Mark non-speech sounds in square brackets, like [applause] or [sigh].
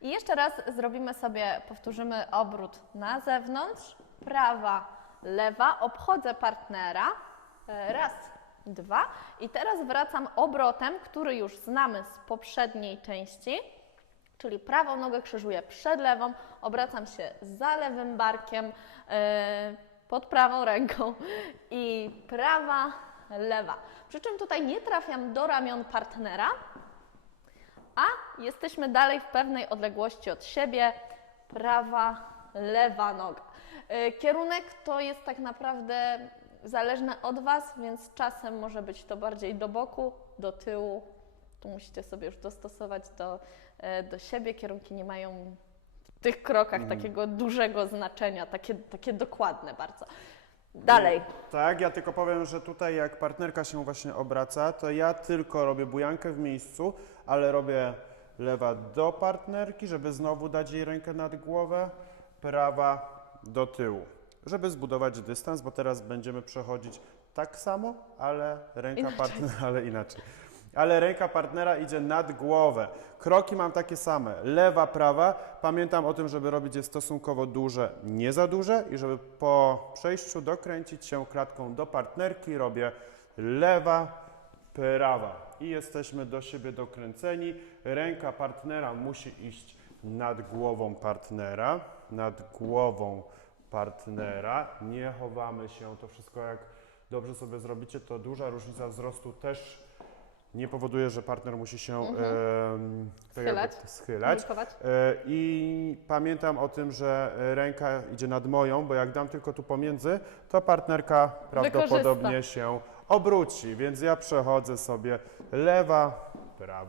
I jeszcze raz zrobimy sobie, powtórzymy obrót na zewnątrz, prawa, lewa, obchodzę partnera, e, raz, dwa. I teraz wracam obrotem, który już znamy z poprzedniej części, czyli prawą nogę krzyżuję przed lewą, obracam się za lewym barkiem, e, pod prawą ręką i prawa, lewa. Przy czym tutaj nie trafiam do ramion partnera, a jesteśmy dalej w pewnej odległości od siebie, prawa, lewa noga. Y, Kierunek to jest tak naprawdę zależne od Was, więc czasem może być to bardziej do boku, do tyłu. Tu musicie sobie już dostosować do, e, do siebie. Kierunki nie mają w tych krokach takiego dużego znaczenia, takie, takie dokładne bardzo. Dalej. Tak, ja tylko powiem, że tutaj jak partnerka się właśnie obraca, to ja tylko robię bujankę w miejscu, ale robię lewa do partnerki, żeby znowu dać jej rękę nad głowę, prawa do tyłu, żeby zbudować dystans, bo teraz będziemy przechodzić tak samo, ale ręka partnera, [laughs] ale inaczej. Ale ręka partnera idzie nad głowę. Kroki mam takie same. Lewa, prawa. Pamiętam o tym, żeby robić je stosunkowo duże, nie za duże i żeby po przejściu dokręcić się klatką do partnerki. Robię lewa, prawa. I jesteśmy do siebie dokręceni. Ręka partnera musi iść nad głową partnera. Nad głową partnera. Nie chowamy się. To wszystko jak dobrze sobie zrobicie, to duża różnica wzrostu też nie powoduje, że partner musi się tak jakby Schylać. schylać. E, I pamiętam o tym, że e, ręka idzie nad moją, bo jak dam tylko tu pomiędzy, to partnerka prawdopodobnie się obróci. Więc ja przechodzę sobie lewa, prawa.